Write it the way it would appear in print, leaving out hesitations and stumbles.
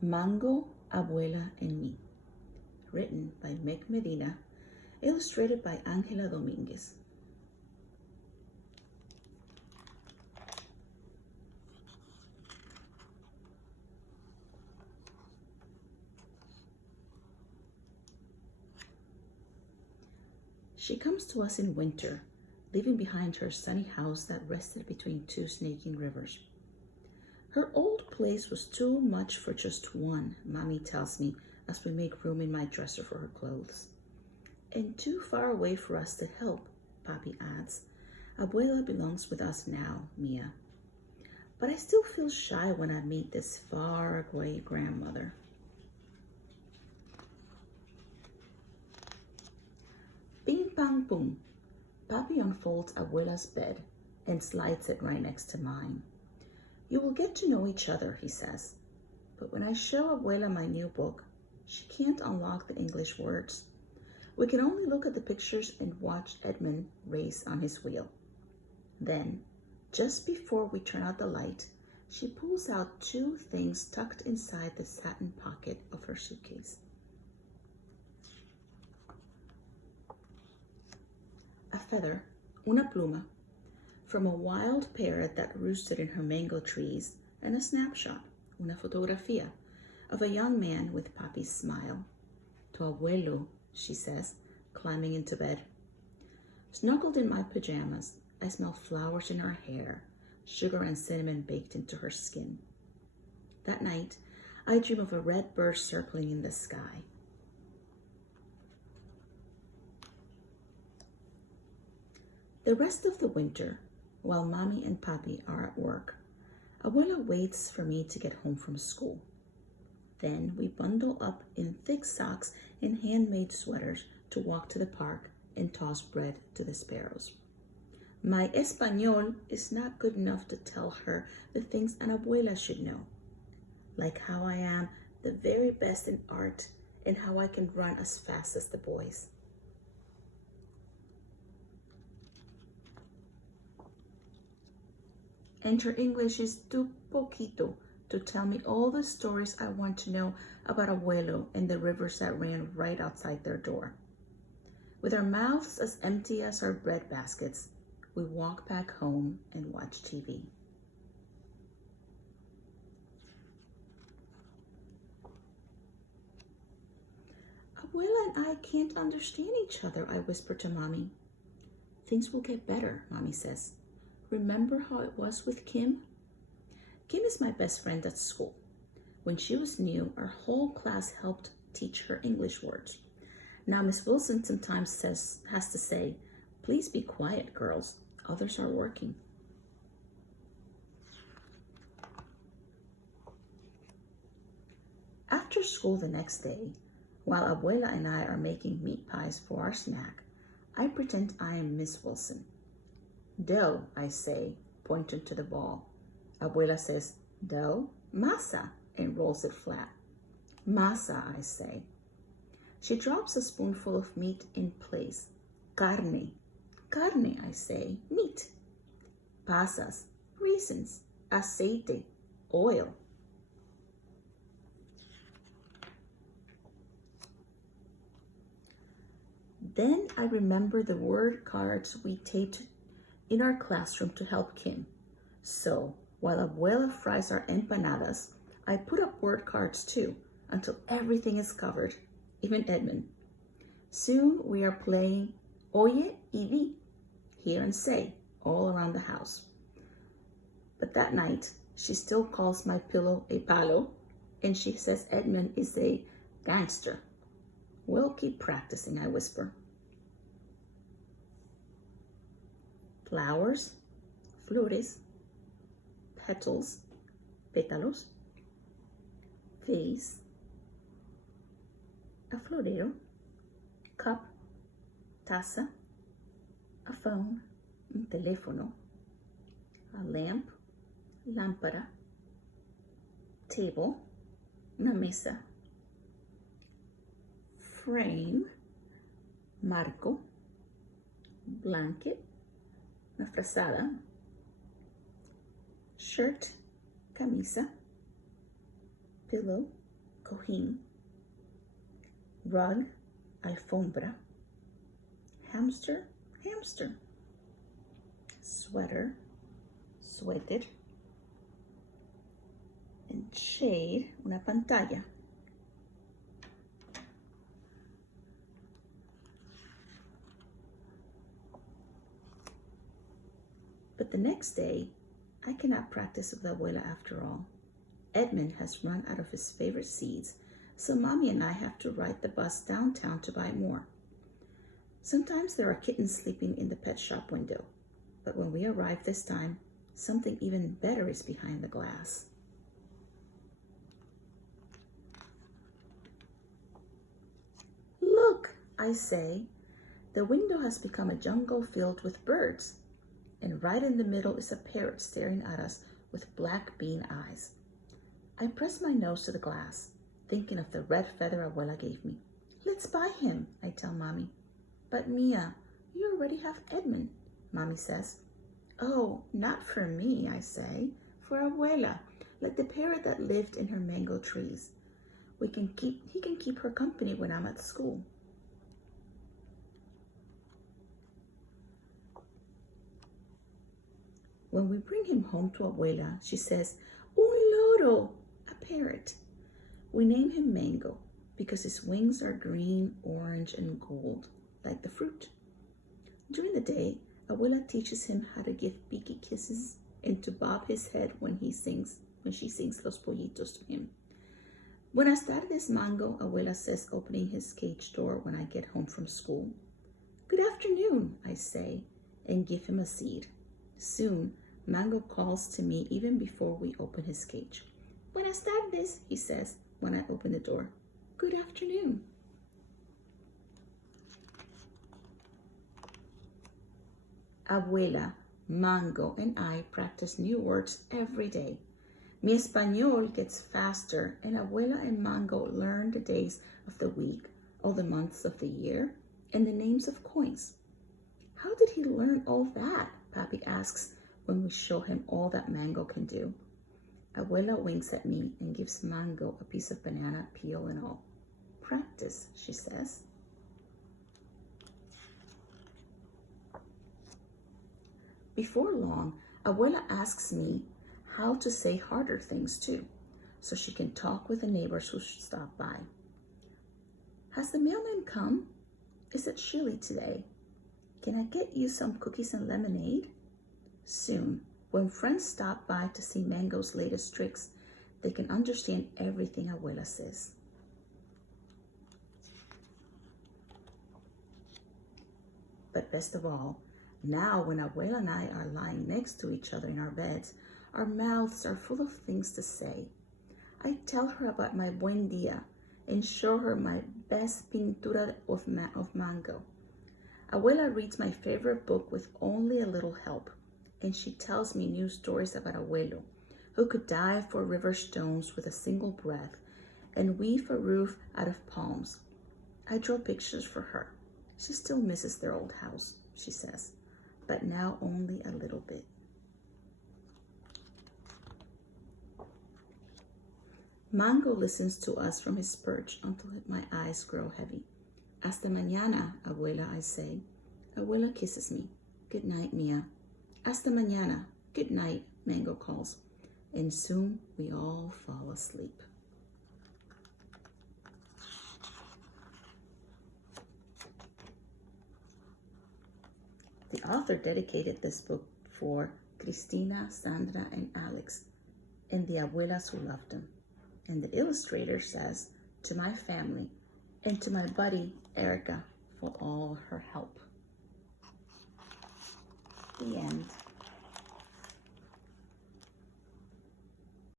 Mango, Abuela, and Me, written by Medina, illustrated by Ángela Domínguez. She comes to us in winter, leaving behind her sunny house that rested between two snaking rivers. Her old place was too much for just one, Mommy tells me as we make room in my dresser for her clothes. And too far away for us to help, Papi adds. Abuela belongs with us now, Mia. But I still feel shy when I meet this far away grandmother. Bing bang boom. Papi unfolds Abuela's bed and slides it right next to mine. You will get to know each other, he says. But when I show Abuela my new book, she can't unlock the English words. We can only look at the pictures and watch Edmund race on his wheel. Then, just before we turn out the light, she pulls out two things tucked inside the satin pocket of her suitcase. A feather, una pluma, from a wild parrot that roosted in her mango trees, and a snapshot, una fotografía, of a young man with Papi's smile. Tu abuelo, she says, climbing into bed. Snuggled in my pajamas, I smell flowers in her hair, sugar and cinnamon baked into her skin. That night, I dream of a red bird circling in the sky. The rest of the winter, while Mommy and Papi are at work, Abuela waits for me to get home from school. Then we bundle up in thick socks and handmade sweaters to walk to the park and toss bread to the sparrows. My español is not good enough to tell her the things an abuela should know, like how I am the very best in art and how I can run as fast as the boys. And her English is too poquito to tell me all the stories I want to know about Abuelo and the rivers that ran right outside their door. With our mouths as empty as our bread baskets, we walk back home and watch TV. Abuela and I can't understand each other, I whisper to Mommy. Things will get better, Mommy says. Remember how it was with Kim? Kim is my best friend at school. When she was new, our whole class helped teach her English words. Now Miss Wilson sometimes has to say, please be quiet, girls. Others are working. After school the next day, while Abuela and I are making meat pies for our snack, I pretend I am Miss Wilson. Dough, I say, pointing to the ball. Abuela says, dough, masa, and rolls it flat. Masa, I say. She drops a spoonful of meat in place. Carne. Carne, I say, meat. Pasas, raisins, aceite, oil. Then I remember the word cards we taped in our classroom to help Kim. So, while Abuela fries our empanadas, I put up word cards too, until everything is covered, even Edmund. Soon we are playing Oye y Di, hear and say, all around the house. But that night, she still calls my pillow a palo, and she says Edmund is a gangster. We'll keep practicing, I whisper. Flowers, flores, petals, pétalos, vase, a florero, cup, taza, a phone, un teléfono, a lamp, lámpara, table, una mesa, frame, marco, blanket, una frazada, shirt, camisa, pillow, cojín, rug, alfombra, hamster, hamster, sweater, suéter, and shade, una pantalla. But the next day, I cannot practice with Abuela after all. Edmund has run out of his favorite seeds, so Mommy and I have to ride the bus downtown to buy more. Sometimes there are kittens sleeping in the pet shop window, but when we arrive this time, something even better is behind the glass. Look, I say, the window has become a jungle filled with birds, and right in the middle is a parrot staring at us with black bean eyes. I press my nose to the glass, thinking of the red feather Abuela gave me. Let's buy him, I tell Mommy. But Mia, you already have Edmund, Mommy says. Oh, not for me, I say, for Abuela, like the parrot that lived in her mango trees. He can keep her company when I'm at school. When we bring him home to Abuela, she says, Un loro, a parrot. We name him Mango because his wings are green, orange, and gold, like the fruit. During the day, Abuela teaches him how to give beaky kisses and to bob his head when she sings Los Pollitos to him. Buenas tardes, Mango, Abuela says, opening his cage door when I get home from school. Good afternoon, I say, and give him a seed. Soon, Mango calls to me even before we open his cage. Buenas tardes, he says when I open the door. Good afternoon. Abuela, Mango, and I practice new words every day. Mi español gets faster, and Abuela and Mango learn the days of the week, all the months of the year, and the names of coins. How did he learn all that? Papi asks when we show him all that Mango can do. Abuela winks at me and gives Mango a piece of banana, peel and all. Practice, she says. Before long, Abuela asks me how to say harder things too, so she can talk with the neighbors who stop by. Has the mailman come? Is it chilly today? Can I get you some cookies and lemonade? Soon, when friends stop by to see Mango's latest tricks, they can understand everything Abuela says. But best of all, now when Abuela and I are lying next to each other in our beds, our mouths are full of things to say. I tell her about my buen dia and show her my best pintura of Mango. Abuela reads my favorite book with only a little help, and she tells me new stories about Abuelo, who could dive for river stones with a single breath and weave a roof out of palms. I draw pictures for her. She still misses their old house, she says, but now only a little bit. Mango listens to us from his perch until my eyes grow heavy. Hasta mañana, Abuela, I say. Abuela kisses me. Good night, Mia. Hasta mañana. Good night, Mango calls. And soon we all fall asleep. The author dedicated this book for Cristina, Sandra, and Alex, and the abuelas who loved them. And the illustrator says, to my family and to my buddy, Erica, for all her help.